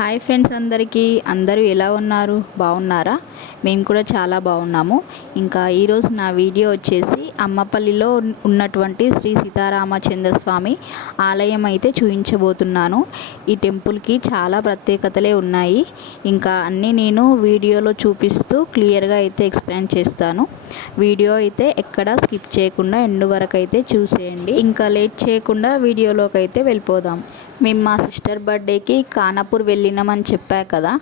Hi friends, అందరూ ఎలా ఉన్నారు? బాగున్నారా? మేము కూడా చాలా బాగున్నాము. ఇంకా ఈరోజు నా వీడియో వచ్చేసి అమ్మపల్లిలో ఉన్నటువంటి శ్రీ సీతారామచంద్ర స్వామి ఆలయం అయితే చూపించబోతున్నాను. ఈ టెంపుల్కి చాలా ప్రత్యేకతలే ఉన్నాయి. ఇంకా అన్నీ నేను వీడియోలో చూపిస్తూ క్లియర్గా అయితే ఎక్స్ప్లెయిన్ చేస్తాను. వీడియో అయితే ఎక్కడ స్కిప్ చేయకుండా ఎండ్ వరకు అయితే చూసేయండి. ఇంకా లేట్ చేయకుండా వీడియోలోకి అయితే వెళ్ళిపోదాం. మేము మా సిస్టర్ బర్త్డేకి ఖానాపూర్ వెళ్ళినామని చెప్పా కదా.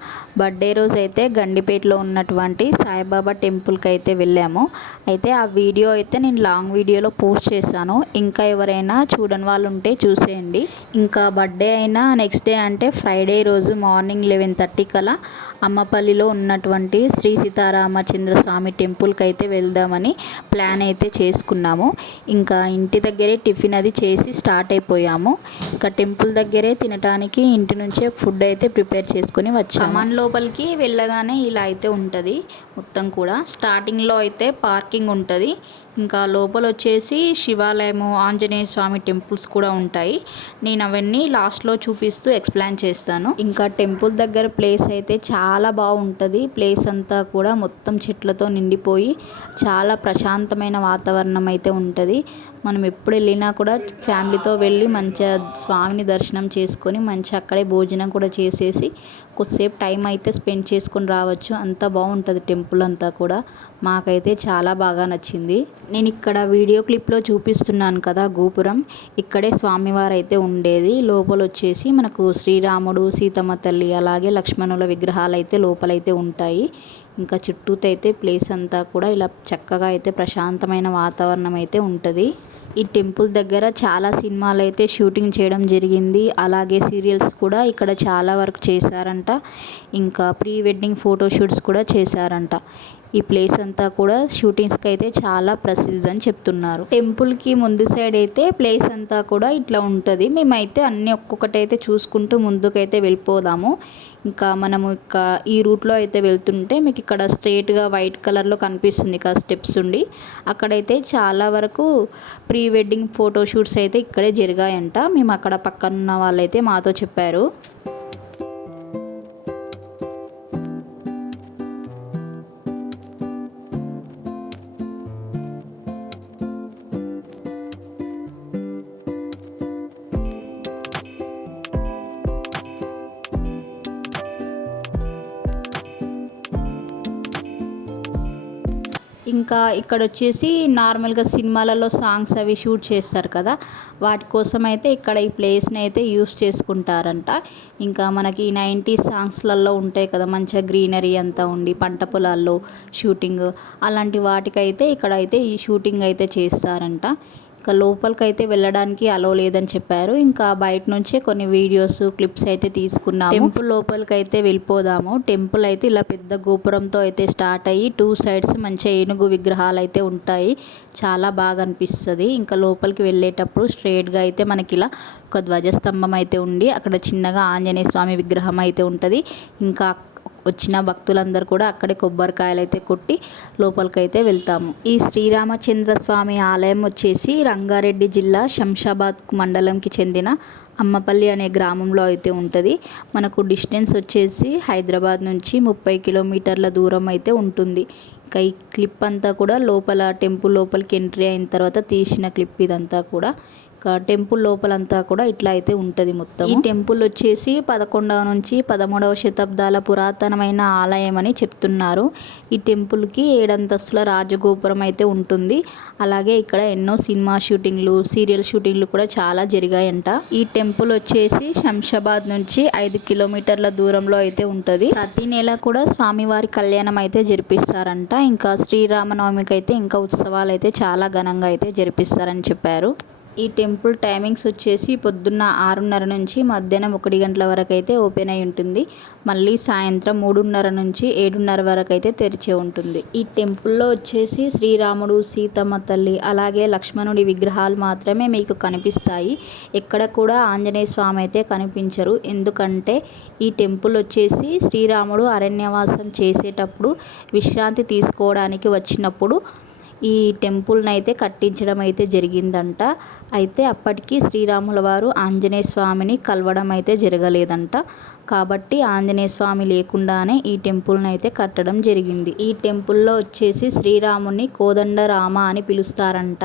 బర్త్డే రోజు అయితే గండిపేటలో ఉన్నటువంటి సాయిబాబా టెంపుల్కి అయితే వెళ్ళాము. అయితే ఆ వీడియో అయితే నేను లాంగ్ వీడియోలో పోస్ట్ చేశాను. ఇంకా ఎవరైనా చూడని వాళ్ళు ఉంటే చూసేయండి. ఇంకా బర్త్డే అయినా నెక్స్ట్ డే అంటే ఫ్రైడే రోజు మార్నింగ్ 11:30 కల్లా అమ్మపల్లిలో ఉన్నటువంటి శ్రీ సీతారామచంద్ర స్వామి టెంపుల్కి అయితే వెళ్దామని ప్లాన్ అయితే చేసుకున్నాము. ఇంకా ఇంటి దగ్గరే టిఫిన్ అది చేసి స్టార్ట్ అయిపోయాము. ఇంకా టెంపుల్ దగ్గరే తినడానికి ఇంటి నుంచే ఫుడ్ అయితే ప్రిపేర్ చేసుకొని వచ్చాము. కమాన్ లోపలికి వెళ్ళగానే ఇలా అయితే ఉంటుంది. మొత్తం కూడా స్టార్టింగ్లో అయితే పార్కింగ్ ఉంటుంది. ఇంకా లోపల వచ్చేసి శివాలయము, ఆంజనేయ స్వామి టెంపుల్స్ కూడా ఉంటాయి. నేను అవన్నీ లాస్ట్లో చూపిస్తూ ఎక్స్ప్లెయిన్ చేస్తాను. ఇంకా టెంపుల్ దగ్గర ప్లేస్ అయితే చాలా బాగుంటుంది. ప్లేస్ అంతా కూడా మొత్తం చెట్లతో నిండిపోయి చాలా ప్రశాంతమైన వాతావరణం అయితే ఉంటుంది. మనం ఎప్పుడు వెళ్ళినా కూడా ఫ్యామిలీతో వెళ్ళి మంచిగా స్వామిని దర్శనం చేసుకొని మంచిగా అక్కడే భోజనం కూడా చేసేసి కొద్దిసేపు టైం అయితే స్పెండ్ చేసుకొని రావచ్చు. అంత బాగుంటుంది టెంపుల్ అంతా కూడా. మాకైతే చాలా బాగా నచ్చింది. నేను ఇక్కడ వీడియో క్లిప్లో చూపిస్తున్నాను కదా గోపురం, ఇక్కడే స్వామివారు అయితే ఉండేది. లోపల వచ్చేసి మనకు శ్రీరాముడు, సీతమ్మ తల్లి అలాగే లక్ష్మణుల విగ్రహాలు అయితే లోపలైతే ఉంటాయి. ఇంకా చుట్టూతైతే ప్లేస్ అంతా కూడా ఇలా చక్కగా అయితే ప్రశాంతమైన వాతావరణం అయితే ఉంటుంది. ఈ టెంపుల్ దగ్గర చాలా సినిమాలు అయితే షూటింగ్ చేయడం జరిగింది. అలాగే సీరియల్స్ కూడా ఇక్కడ చాలా వరకు చేశారంట. ఇంకా ప్రీ వెడ్డింగ్ ఫోటోషూట్స్ కూడా చేశారంట. ఈ ప్లేస్ అంతా కూడా షూటింగ్స్కి అయితే చాలా ప్రసిద్ధి అని చెప్తున్నారు. టెంపుల్కి ముందు సైడ్ అయితే ప్లేస్ అంతా కూడా ఇట్లా ఉంటుంది. మేమైతే అన్నీ ఒక్కొక్కటైతే చూసుకుంటూ ముందుకైతే వెళ్ళిపోదాము. ఇంకా మనము ఈ రూట్లో అయితే వెళ్తుంటే మీకు ఇక్కడ స్ట్రైట్గా వైట్ కలర్లో కనిపిస్తుంది కదా స్టెప్స్ ఉండి, అక్కడైతే చాలా వరకు ప్రీ వెడ్డింగ్ ఫోటోషూట్స్ అయితే ఇక్కడే జరిగాయంట. మేము అక్కడ పక్కన ఉన్న వాళ్ళైతే మాతో చెప్పారు. ఇంకా ఇక్కడ వచ్చేసి నార్మల్గా సినిమాలలో సాంగ్స్ అవి షూట్ చేస్తారు కదా, వాటి కోసం అయితే ఇక్కడ ఈ ప్లేస్ని అయితే యూస్ చేసుకుంటారంట. ఇంకా మనకి 90s సాంగ్స్లలో ఉంటాయి కదా మంచిగా గ్రీనరీ అంతా ఉండి పంట పొలాల్లో షూటింగ్, అలాంటి వాటికైతే ఇక్కడైతే ఈ షూటింగ్ అయితే చేస్తారంట. ఇంకా లోపలికి అయితే వెళ్ళడానికి అలో లేదని చెప్పారు. ఇంకా బయట నుంచే కొన్ని వీడియోస్ క్లిప్స్ అయితే తీసుకున్నాము. టెంపుల్ లోపలికి అయితే వెళ్ళిపోదాము. టెంపుల్ అయితే ఇలా పెద్ద గోపురంతో అయితే స్టార్ట్ అయ్యి 2 సైడ్స్ మంచిగా ఏనుగు విగ్రహాలు అయితే ఉంటాయి. చాలా బాగా అనిపిస్తుంది. ఇంకా లోపలికి వెళ్ళేటప్పుడు స్ట్రైట్గా అయితే మనకి ఇలా ఒక ధ్వజస్తంభం అయితే ఉండి అక్కడ చిన్నగా ఆంజనేయ స్వామి విగ్రహం అయితే ఉంటుంది. ఇంకా వచ్చిన భక్తులందరూ కూడా అక్కడే కొబ్బరికాయలు అయితే కొట్టి లోపలికైతే వెళ్తాము. ఈ శ్రీరామచంద్ర స్వామి ఆలయం వచ్చేసి రంగారెడ్డి జిల్లా శంషాబాద్ మండలంకి చెందిన అమ్మపల్లి అనే గ్రామంలో అయితే ఉంటుంది. మనకు డిస్టెన్స్ వచ్చేసి హైదరాబాద్ నుంచి 30 కిలోమీటర్ల దూరం అయితే ఉంటుంది. ఇంకా ఈ క్లిప్ అంతా కూడా లోపల టెంపుల్ లోపలికి ఎంట్రీ అయిన తర్వాత తీసిన క్లిప్ ఇదంతా కూడా. టెంపుల్ లోపలంతా కూడా ఇట్లా అయితే ఉంటుంది మొత్తం. ఈ టెంపుల్ వచ్చేసి 11వ నుంచి 13వ శతాబ్దాల పురాతనమైన ఆలయం అని చెప్తున్నారు. ఈ టెంపుల్కి 7 అంతస్తుల రాజగోపురం అయితే ఉంటుంది. అలాగే ఇక్కడ ఎన్నో సినిమా షూటింగ్లు, సీరియల్ షూటింగ్లు కూడా చాలా జరిగాయంట. ఈ టెంపుల్ వచ్చేసి శంషాబాద్ నుంచి 5 కిలోమీటర్ల దూరంలో అయితే ఉంటుంది. ప్రతి నెల కూడా స్వామివారి కళ్యాణం అయితే జరిపిస్తారంట. ఇంకా శ్రీరామనవమికి అయితే ఇంకా ఉత్సవాలు అయితే చాలా ఘనంగా అయితే జరిపిస్తారని చెప్పారు. ఈ టెంపుల్ టైమింగ్స్ వచ్చేసి పొద్దున్న 6:30 నుంచి మధ్యాహ్నం 1 గంటల వరకు అయితే ఓపెన్ అయి ఉంటుంది. మళ్ళీ సాయంత్రం 3:30 నుంచి 7:30 వరకు అయితే తెరిచే ఉంటుంది. ఈ టెంపుల్లో వచ్చేసి శ్రీరాముడు, సీతమ్మ తల్లి అలాగే లక్ష్మణుడి విగ్రహాలు మాత్రమే మీకు కనిపిస్తాయి. ఎక్కడ కూడా ఆంజనేయ స్వామి అయితే కనిపించరు. ఎందుకంటే ఈ టెంపుల్ వచ్చేసి శ్రీరాముడు అరణ్యవాసం చేసేటప్పుడు విశ్రాంతి తీసుకోవడానికి వచ్చినప్పుడు ఈ టెంపుల్ని అయితే కట్టించడం అయితే జరిగిందంట. అయితే అప్పటికి శ్రీరాముల వారు ఆంజనేయ స్వామిని కలవడం అయితే జరగలేదంట. కాబట్టి ఆంజనేయ స్వామి లేకుండానే ఈ టెంపుల్ని అయితే కట్టడం జరిగింది. ఈ టెంపుల్లో వచ్చేసి శ్రీరాముని కోదండరామ అని పిలుస్తారంట.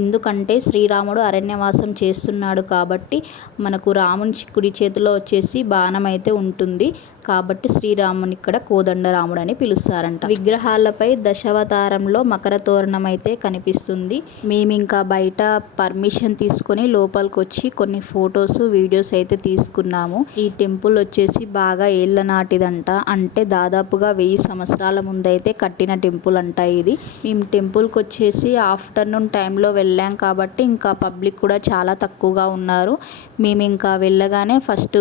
ఎందుకంటే శ్రీరాముడు అరణ్యవాసం చేస్తున్నాడు కాబట్టి మనకు రాముని కుడి చేతిలో వచ్చేసి బాణం అయితే ఉంటుంది. కాబట్టి శ్రీరాముని ఇక్కడ కోదండరాముడు అని పిలుస్తారంట. విగ్రహాలపై దశావతారంలో మకర తోరణం అయితే కనిపిస్తుంది. మేము ఇంకా బయట పర్మిషన్ తీసుకొని లోపలికి వచ్చి కొన్ని ఫొటోస్ వీడియోస్ అయితే తీసుకున్నాము. ఈ టెంపుల్ వచ్చేసి బాగా ఏళ్ళ నాటిదంట. అంటే దాదాపుగా 1000 సంవత్సరాల ముందైతే కట్టిన టెంపుల్ అంట ఇది. మేము టెంపుల్కి వచ్చేసి ఆఫ్టర్నూన్ టైంలో వెళ్ళాం కాబట్టి ఇంకా పబ్లిక్ కూడా చాలా తక్కువగా ఉన్నారు. మేము ఇంకా వెళ్ళగానే ఫస్ట్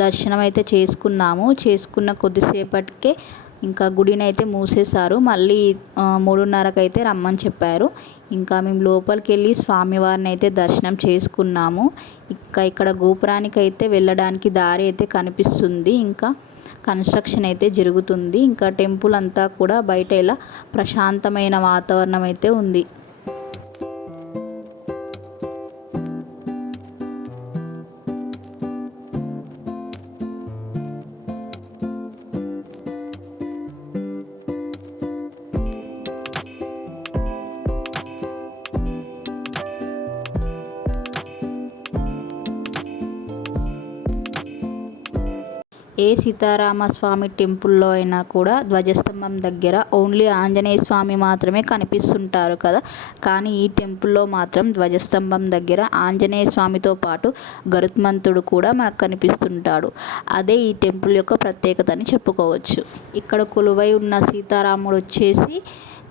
దర్శనం అయితే చేసుకున్న కొద్దిసేపటికే ఇంకా గుడిని అయితే మూసేశారు. మళ్ళీ 3:30కి అయితే రమ్మని చెప్పారు. ఇంకా మేము లోపలికి వెళ్ళి స్వామివారిని అయితే దర్శనం చేసుకున్నాము. ఇంకా ఇక్కడ గోపురానికి అయితే వెళ్ళడానికి దారి అయితే కనిపిస్తుంది. ఇంకా కన్స్ట్రక్షన్ అయితే జరుగుతుంది. ఇంకా టెంపుల్ అంతా కూడా బయట ఇలా ప్రశాంతమైన వాతావరణం అయితే ఉంది. ఏ సీతారామస్వామి టెంపుల్లో అయినా కూడా ధ్వజస్తంభం దగ్గర ఓన్లీ ఆంజనేయ స్వామి మాత్రమే కనిపిస్తుంటారు కదా. కానీ ఈ టెంపుల్లో మాత్రం ధ్వజస్తంభం దగ్గర ఆంజనేయ స్వామితో పాటు గరుత్మంతుడు కూడా మనకు కనిపిస్తుంటాడు. అదే ఈ టెంపుల్ యొక్క ప్రత్యేకత అని చెప్పుకోవచ్చు. ఇక్కడ కొలువై ఉన్న సీతారాముడు వచ్చేసి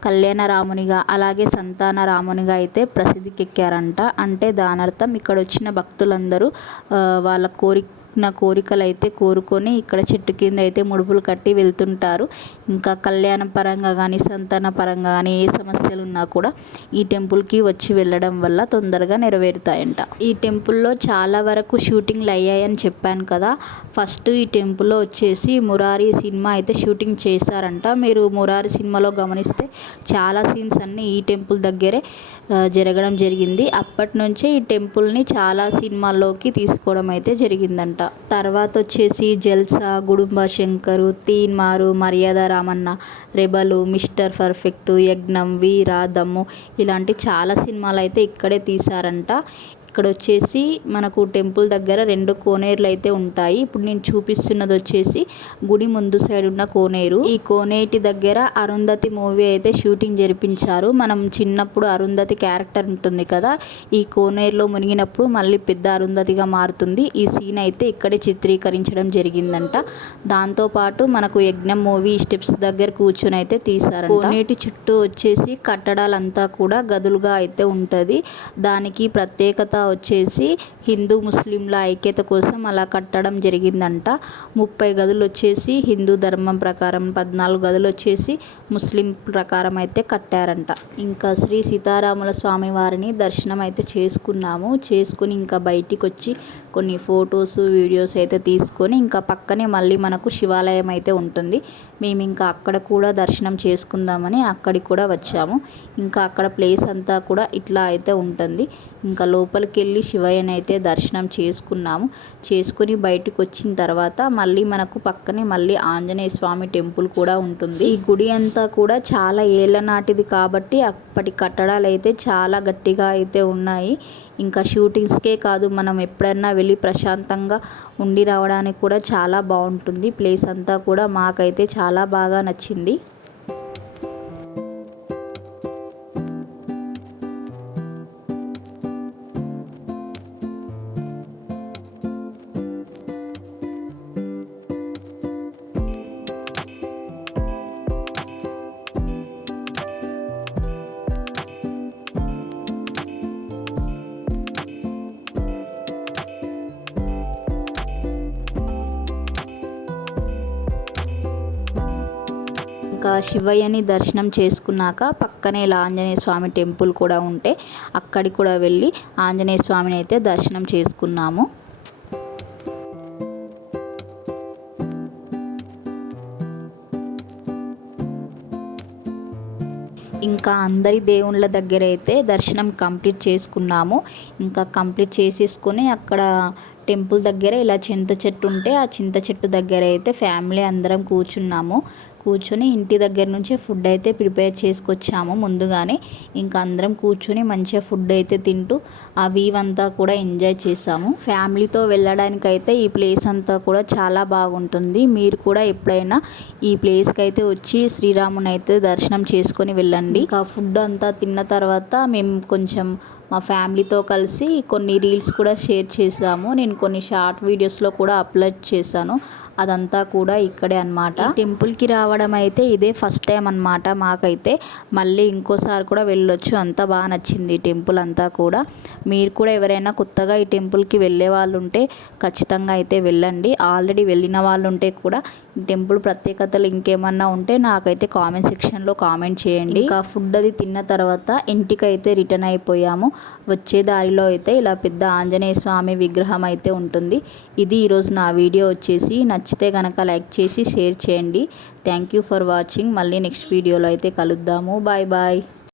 కళ్యాణ రామునిగా అలాగే సంతాన రామునిగా అయితే ప్రసిద్ధికెక్కారంట. అంటే దానర్థం ఇక్కడ వచ్చిన భక్తులందరూ వాళ్ళ కోరికలు అయితే కోరుకొని ఇక్కడ చెట్టు కింద అయితే ముడుపులు కట్టి వెళ్తుంటారు. ఇంకా కళ్యాణ పరంగా కానీ సంతాన పరంగా కానీ ఏ సమస్యలు ఉన్నా కూడా ఈ టెంపుల్కి వచ్చి వెళ్ళడం వల్ల తొందరగా నెరవేరుతాయంట. ఈ టెంపుల్లో చాలా వరకు షూటింగ్లు అయ్యాయని చెప్పాను కదా. ఫస్ట్ ఈ టెంపుల్లో వచ్చేసి మురారి సినిమా అయితే షూటింగ్ చేశారంట. మీరు మురారి సినిమాలో గమనిస్తే చాలా సీన్స్ అన్నీ ఈ టెంపుల్ దగ్గరే జరగడం జరిగింది. అప్పటి నుంచే ఈ టెంపుల్ని చాలా సినిమాల్లోకి తీసుకోవడం అయితే జరిగిందంట. తర్వాత వచ్చేసి జల్సా, గుడుంబ శంకరు, తీన్మారు, మర్యాద రామన్న, రెబలు, మిస్టర్ పర్ఫెక్ట్, యజ్ఞం, వీర, దమ్ము ఇలాంటి చాలా సినిమాలు అయితే ఇక్కడే తీశారంట. ఇక్కడ వచ్చేసి మనకు టెంపుల్ దగ్గర 2 కోనేరులు అయితే ఉంటాయి. ఇప్పుడు నేను చూపిస్తున్నది వచ్చేసి గుడి ముందు సైడ్ ఉన్న కోనేరు. ఈ కోనేటి దగ్గర అరుంధతి మూవీ అయితే షూటింగ్ జరిపించారు. మనం చిన్నప్పుడు అరుంధతి క్యారెక్టర్ ఉంటుంది కదా, ఈ కోనేరులో మునిగినప్పుడు మళ్ళీ పెద్ద అరుంధతిగా మారుతుంది. ఈ సీన్ అయితే ఇక్కడే చిత్రీకరించడం జరిగిందంట. దాంతోపాటు మనకు యజ్ఞం మూవీ స్టెప్స్ దగ్గర కూర్చొని అయితే తీశారంట. కోనేటి చుట్టూ వచ్చేసి కట్టడాలంతా కూడా గదులుగా అయితే ఉంటుంది. దానికి ప్రత్యేకత వచ్చేసి హిందూ ముస్లింల ఐక్యత కోసం అలా కట్టడం జరిగిందంట. 30 గదులు వచ్చేసి హిందూ ధర్మం ప్రకారం, 14 గదులు వచ్చేసి ముస్లిం ప్రకారం అయితే కట్టారంట. ఇంకా శ్రీ సీతారాముల స్వామి వారిని దర్శనం అయితే చేసుకుని ఇంకా బయటికి వచ్చి కొన్ని ఫొటోస్ వీడియోస్ అయితే తీసుకొని ఇంకా పక్కనే మళ్ళీ మనకు శివాలయం అయితే ఉంటుంది. మేము ఇంకా అక్కడ కూడా దర్శనం చేసుకుందామని అక్కడికి కూడా వచ్చాము. ఇంకా అక్కడ ప్లేస్ అంతా కూడా ఇట్లా అయితే ఉంటుంది. ఇంకా లోపలికి వెళ్ళి శివయ్యని అయితే దర్శనం చేసుకుని బయటకు వచ్చిన తర్వాత మళ్ళీ మనకు పక్కనే మళ్ళీ ఆంజనేయ స్వామి టెంపుల్ కూడా ఉంటుంది. ఈ గుడి అంతా కూడా చాలా ఏళ్ళ నాటిది కాబట్టి అప్పటి కట్టడాలు అయితే చాలా గట్టిగా అయితే ఉన్నాయి. ఇంకా షూటింగ్స్కే కాదు, మనం ఎప్పుడైనా వెళ్ళి ప్రశాంతంగా ఉండి రావడానికి కూడా చాలా బాగుంటుంది. ప్లేస్ అంతా కూడా మాకైతే చాలా బాగా నచ్చింది. ఇంకా శివయ్యని దర్శనం చేసుకున్నాక పక్కనే ఇలా ఆంజనేయ స్వామి టెంపుల్ కూడా ఉంటే అక్కడికి కూడా వెళ్ళి ఆంజనేయ స్వామిని అయితే దర్శనం చేసుకున్నాము. ఇంకా అందరి దేవుళ్ళ దగ్గర అయితే దర్శనం కంప్లీట్ చేసుకున్నాము. ఇంకా కంప్లీట్ చేసేసుకొని అక్కడ టెంపుల్ దగ్గర ఇలా చింత చెట్టు ఉంటే ఆ చింత చెట్టు దగ్గర అయితే ఫ్యామిలీ అందరం కూర్చొని ఇంటి దగ్గర నుంచే ఫుడ్ అయితే ప్రిపేర్ చేసుకొచ్చాము ముందుగానే. ఇంకా అందరం కూర్చొని మంచిగా ఫుడ్ అయితే తింటూ ఆ వీవ్ అంతా కూడా ఎంజాయ్ చేసాము. ఫ్యామిలీతో వెళ్ళడానికైతే ఈ ప్లేస్ అంతా కూడా చాలా బాగుంటుంది. మీరు కూడా ఎప్పుడైనా ఈ ప్లేస్కి అయితే వచ్చి శ్రీరాముని అయితే దర్శనం చేసుకొని వెళ్ళండి. ఇంకా ఫుడ్ అంతా తిన్న తర్వాత మేము కొంచెం మా ఫ్యామిలీతో కలిసి కొన్ని రీల్స్ కూడా షేర్ చేసాము. నేను కొన్ని షార్ట్ వీడియోస్లో కూడా అప్లోడ్ చేశాను. అదంతా కూడా ఇక్కడే అనమాట. టెంపుల్కి రావడం అయితే ఇదే ఫస్ట్ టైం అనమాట మాకైతే. మళ్ళీ ఇంకోసారి కూడా వెళ్ళొచ్చు, అంతా బాగా నచ్చింది ఈ టెంపుల్ అంతా కూడా. మీరు కూడా ఎవరైనా కొత్తగా ఈ టెంపుల్కి వెళ్ళే వాళ్ళు ఉంటే ఖచ్చితంగా అయితే వెళ్ళండి. ఆల్రెడీ వెళ్ళిన వాళ్ళు ఉంటే కూడా ఈ టెంపుల్ ప్రత్యేకతలు ఇంకేమన్నా ఉంటే నాకైతే కామెంట్ సెక్షన్లో కామెంట్ చేయండి. ఇంకా ఫుడ్ అది తిన్న తర్వాత ఇంటికైతే రిటర్న్ అయిపోయాము. వచ్చే దారిలో అయితే ఇలా పెద్ద ఆంజనేయ స్వామి విగ్రహం అయితే ఉంటుంది. ఇది ఈరోజు నా వీడియో వచ్చేసి. నచ్చితే కనుక లైక్ చేసి షేర్ చేయండి. Thank you for watching. మళ్ళీ నెక్స్ట్ వీడియోలో అయితే కలుద్దాము. Bye bye.